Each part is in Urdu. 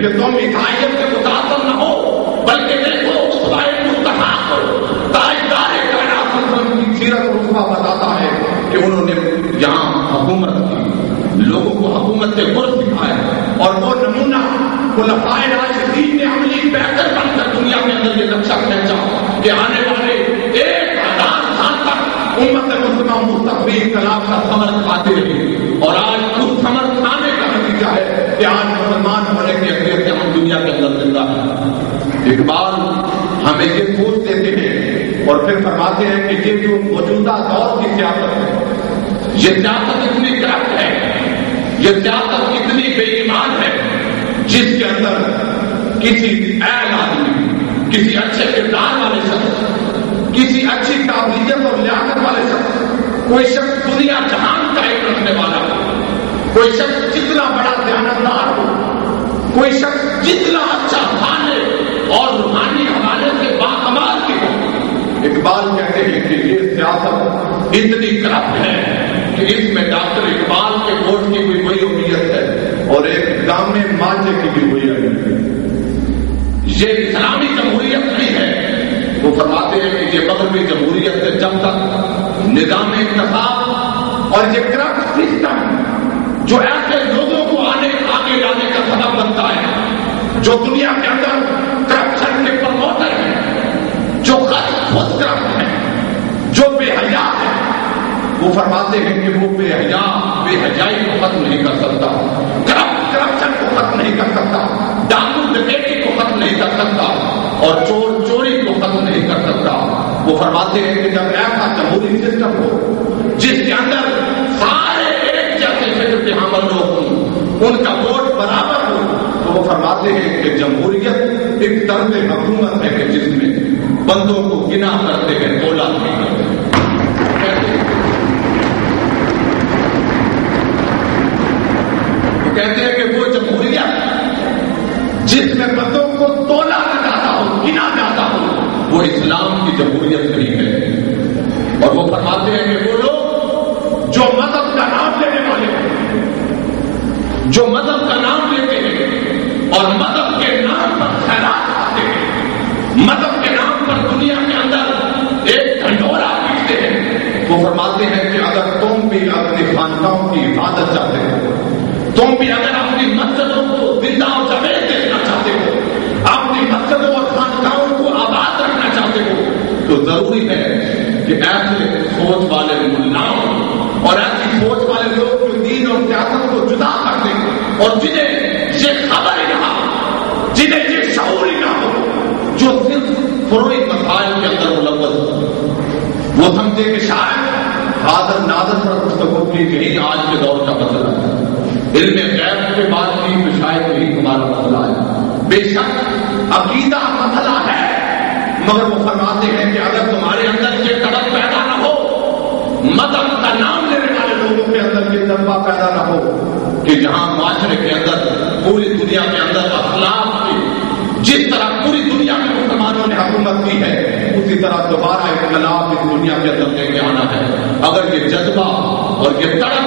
کہ تم عیسائیت سے متاثر نہ ہو، بلکہ دیکھو اسوہ مستحق تاجدار کائنات کی سیرت رسوا بتاتا ہے کہ انہوں نے یہاں حکومت کی، لوگوں کو حکومت سے غرض سکھایا، اور وہ نمونہ خلفائے راشدین نے عملی بہتر بن کر دنیا کے اندر یہ نقشہ کھینچا کہ آنے والے 1000 سال تک امت مسلمہ مستقبل انقلاب کا ثمر کھاتے رہے، اور آج اس ثمر کھانے کا نتیجہ ہے کہ آج مسلمان ہونے کی حیثیت سے ہم دنیا کے اندر زندہ ہیں۔ اقبال ہمیں یہ سوچ دیتے ہیں اور پھر فرماتے ہیں کہ یہ جو موجودہ دور کی سیاست ہے، یہ سیاست اتنی کرپٹ ہے، یہ سیاست اتنی بے ایمان ہے، جس کے اندر کسی اہل آدمی، کسی اچھے کردار والے شخص، کسی اچھی قابلیت اور لیاقت والے شخص، کوئی شخص دنیا جہان کا ایک رکھنے والا ہو، کوئی شخص جتنا بڑا دیانتدار ہو، کوئی شخص جتنا اچھا کھانے اور روحانی حوالے سے باکمال کی ہو، اقبال کہتے ہیں کہ یہ سیاست اتنی کرپٹ ہے کہ اس میں ڈاکٹر اقبال کے ووٹ کی بھی وہی امیت ہے اور ایک گام میں ماجے کی بھی وہی ہے۔ یہ اسلامی جمہوریت نہیں ہے۔ وہ فرماتے ہیں کہ یہ مغربی جمہوریت سے جب تک نظام انتخاب اور یہ کرپٹ سسٹم جو ایسے لوگوں کو آگے لانے کا سبب بنتا ہے، جو دنیا کے اندر کرپشن کے پروموٹر ہیں، جو خود کرپٹ ہیں، جو بے حیا ہیں، وہ فرماتے ہیں کہ وہ بے حیائی کو ختم نہیں کر سکتا، کرپشن کو ختم نہیں کر سکتا، ڈاکو ڈکیتی کو ختم نہیں کر سکتا، اور چور چوری کو ختم نہیں کر سکتا۔ وہ فرماتے ہیں کہ جب ایسا جمہوری سسٹم ہو جس کے اندر سارے ایک جیسے فکر کے حامل لوگ ہوں، ان کا ووٹ برابر ہو، تو وہ فرماتے ہیں کہ جمہوریت ایک طرز حکومت ہے کہ جس میں بندوں کو گنا کرتے ہیں، تولا نہیں کرتے۔ کہتے ہیں کہ وہ جمہوریت جس میں بندوں کو تولا جاتا ہو، گنا جاتا ہو، وہ اسلام کی جمہوریت نہیں ہے۔ اور وہ فرماتے ہیں کہ وہ لوگ جو مذہب کا نام لینے والے ہیں، جو مذہب کا نام لیتے ہیں اور مذہب کے نام پر خیرات کرتے ہیں، مذہب کے نام پر دنیا کے اندر ایک ڈھنڈورا پیٹتے ہیں، وہ فرماتے ہیں کہ اگر تم بھی اپنی خانقاہوں کی حفاظت چاہتے ہو، تم بھی اگر اپنی مسجدوں کو زندہ اور سمیت دیکھنا چاہتے ہو، اپنی مسجدوں اور خانقاہوں کو آباد رکھنا چاہتے ہو، تو ضروری ہے کہ ایسے سوچ والے ملاؤں اور ایسی سوچ والے لوگ جو دین اور سیاست کو جدا کر دیں اور جنہیں یہ خبر ہی نہ ہو، جنہیں یہ شعور ہی نہ ہو، جو صرف فروئی مسائل کے اندر ملوث ہو، وہ سمجھے کہ شاید حاضر ناظر پر گفتگو کی یہی آج کے دور کا مسئلہ ہے، علم غیب کے بعد بھی تو شاید یہی تمہارا مسئلہ ہے۔ بے شک عقیدہ مسئلہ ہے، مگر وہ فرماتے ہیں کہ اگر تمہارے اندر یہ تڑپ پیدا نہ ہو، مذہب کا نام لینے والے لوگوں کے اندر یہ جذبہ پیدا نہ ہو کہ جہاں معاشرے کے اندر پوری دنیا کے اندر اخلاق کی جس طرح پوری دنیا میں مسلمانوں نے حکومت کی ہے، اسی طرح دوبارہ انقلاب اس دنیا کے اندر لے کے آنا ہے۔ اگر یہ جذبہ اور یہ تڑپ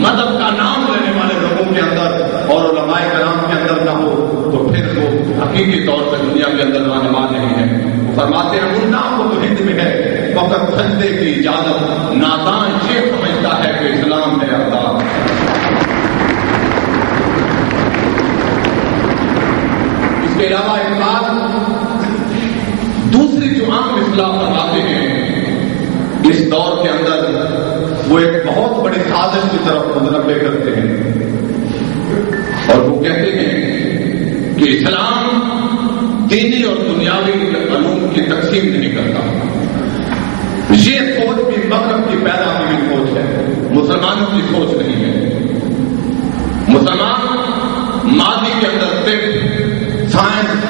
مذہب کا نام لینے والے لوگوں کے اندر اور علماء کرام کے اندر نہ ہو تو پھر وہ حقیقی طور پر دنیا کے اندر رہنما نہیں ہے۔ وہ فرماتے ہیں ملا کو تو ہند میں ہے فقط سجدے کی اجازت، نادان یہ سمجھتا ہے کہ اسلام ہے اللہ۔ اس کے علاوہ ایک بات دوسری جو عام اصلاح فرماتے ہیں اس دور کے اندر، وہ ایک بہت بڑی سازش کی طرف متنبع کرتے ہیں اور وہ کہتے ہیں کہ اسلام دینی اور دنیاوی علوم کی تقسیم نہیں کرتا۔ یہ سوچ بھی مغرب کی پیدا ہوئی سوچ ہے، مسلمانوں کی سوچ نہیں ہے۔ مسلمان ماضی کے اندر طب، سائنس،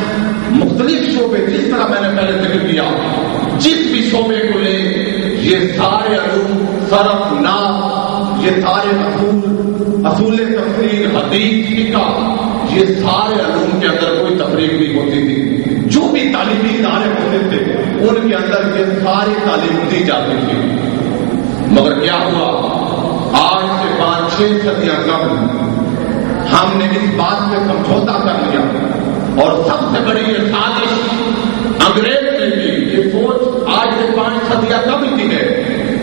مختلف شعبے، جس طرح میں نے پہلے ذکر کیا، جس بھی شعبے کو لے یہ سارے علوم، صرف، نحو، یہ سارے اصول تفسیر، حدیث، فقہ، یہ سارے علوم کے اندر کوئی تفریق نہیں ہوتی تھی۔ جو بھی تعلیمی ادارے ہوتے تھے ان کے اندر یہ ساری تعلیم دی جاتی تھی، مگر کیا ہوا؟ آج سے 5-6 صدیاں قبل ہم نے اس بات پہ سمجھوتا کر لیا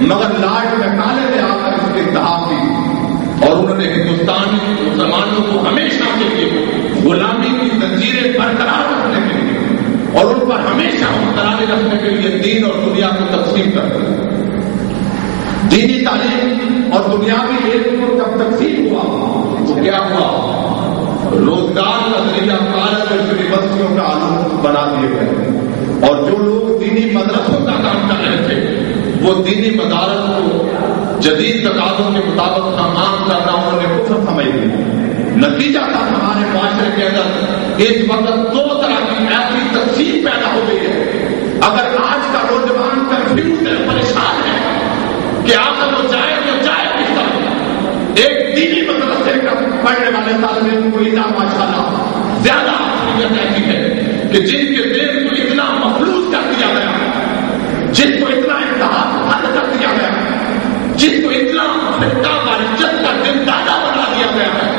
مگر لارڈ میکالے نے آ کر اس کی انتہا کی اور انہوں نے ہندوستانی مسلمانوں کو ہمیشہ کے لیے غلامی کی زنجیریں برقرار رکھنے کے لیے اور ان پر ہمیشہ برقرار رکھنے کے لیے دین اور دنیا کو تقسیم کر دیا. دینی تعلیم اور دنیاوی علم کو جب تقسیم ہوا تو کیا ہوا؟ روزگار کا ذریعہ کالج اور یونیورسٹیوں کا عالم بنا دیے گئے اور جو لوگ دینی مدرسوں کا کام کر رہے تھے وہ دینی مدارس کو جدید تقاضوں کے مطابق عام کرنا انہوں نے کفر سمجھ لیا. نتیجہ تھا ہمارے معاشرے کے اندر اس وقت دو طرح کی ایسی تقسیم پیدا ہو گئی ہے. اگر آج کا نوجوان کنفیوز ہے، پریشان ہے کہ آخر وہ جائے تو جائے کس طرح، ایک دینی مدرسے کا پڑھنے والے طالب علم کو اتنا ماشاءاللہ زیادہ اہمیت ایسی ہے کہ جن کے دل کو اتنا مفلوج کر دیا گیا، جس کو اتنا انتہا حل کر دیا گیا، جس کو اتنا فرقہ واریت کا دل دادا بنا دیا گیا ہے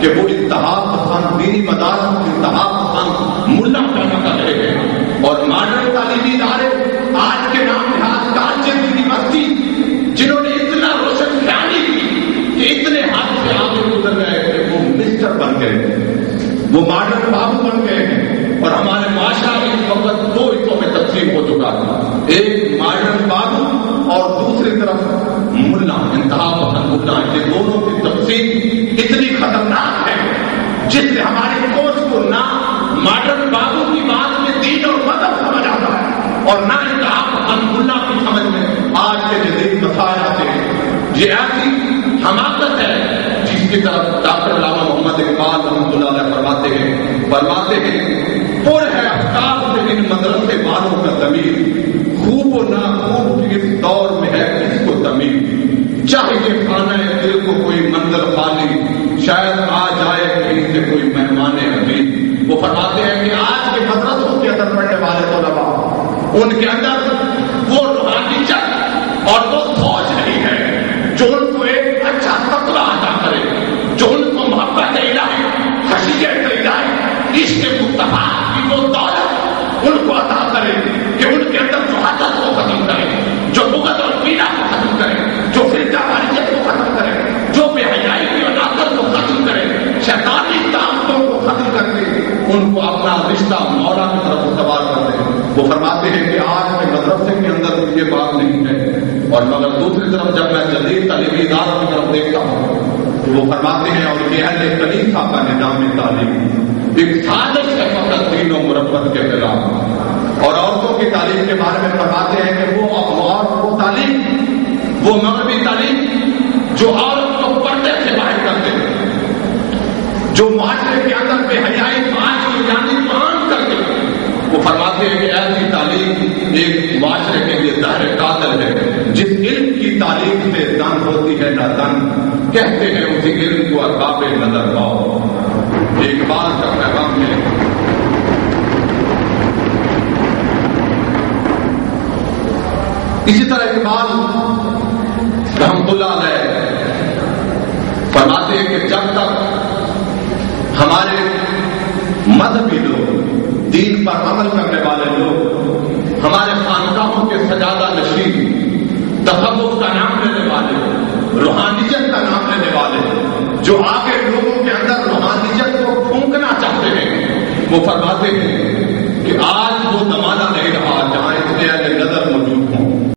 کہ وہ انتہا پسند دینی مدارس انتہا پسند ملا پیدا کر رہے ہیں. اور ماڈرن تعلیمی ادارے آج کے نام نہاد کالج یونیورسٹی جنہوں نے اتنا روشن خیالی کی کہ اتنے ہاتھ سے آگے گزر گئے کہ وہ مسٹر بن گئے، وہ ماڈرن بابو بن گئے ہیں. اور ہمارے معاشرہ اس وقت دو حصوں میں تقسیم ہو چکا ہے، ایک ماڈرن بابو اور دوسری طرف ملا انتہا پسند ملا. یہ دونوں کی تقسیم اتنی خطرناک ہے جس سے ہماری سوچ کو نہ ماڈرن بابو کی بات میں دین اور مذہب سمجھ آتا ہے اور نہ انتہا پسند ملا کی سمجھ میں آج کے جدید مسائل آتے ہیں. یہ ایسی حماقت ہے جس کی طرف ڈاکٹر علامہ محمد اقبال رحمۃ اللہ علیہ فرماتے ہیں پر ہے افکار سے ان مدرسے والوں کا ضمیر، خوب و ناخوب اس دور میں ہے کس کو ضمیر، چاہیے خانہ دل کو کوئی منظر خالی، شاید آ جائے کہیں سے کوئی مہمان حبیب. وہ فرماتے ہیں کہ آج کے مدرسوں کے اندر پڑھنے والے طلباء ان کے اندر وہ روحانیت اور وہ سوچ نہیں ہے جو ان کو ایک اچھا تقویٰ عطا کرے، جو ان کو محبت الہی، خشیت الہی، عشق مصطفیٰ کی وہ دولت ان کو عطا کرے کہ ان کے اندر جو حسد کو ختم کرے، جو بغض اور کینہ کو ختم کرے، جو فرقہ واریت کو ختم کرے، جو بے حیائی کی اور نافرمانی کو ختم کرے، شیطانی طاقتوں کو ختم کر کے ان کو اپنا رشتہ مولا کی طرف استوار کر دے. وہ فرماتے ہیں کہ آج کے مدرسے کے اندر یہ بات نہیں ہے. اور مگر دوسری طرف جب میں جدید تعلیمی اداروں کی طرف دیکھتا ہوں تو وہ فرماتے ہیں اور یہ اہل کلیسا کا نظام تعلیم ایک سازش ہے فقط دین و مربت کے خلاف. اور عورتوں کی تعلیم کے بارے میں فرماتے ہیں کہ وہ تعلیم، وہ مغربی تعلیم جو عورت کو پردے سے باہر کرتے ہیں، جو معاشرے کے اندر بے حیائی یعنی عام کرتے ہیں، وہ فرماتے ہیں کہ ایسی تعلیم ایک معاشرے کے لیے زہر قاتل ہے. جس علم کی تعلیم سے دن ہوتی ہے نہ دن، کہتے ہیں اسی علم کو ارباب نظر پاؤ. ایک بات کا پیغام ہے. اسی طرح اقبال رحمۃ اللہ علیہ فرماتے ہیں کہ جب تک ہمارے مذہبی لوگ، دین پر عمل کرنے والے لوگ، ہمارے خانقاہوں کے سجادہ نشین، تصوف کا نام لینے والے، روحانیت کا نام لینے والے، جو آگے لوگوں کے اندر روحانیت کو پھونکنا چاہتے ہیں، وہ فرماتے ہیں کہ آج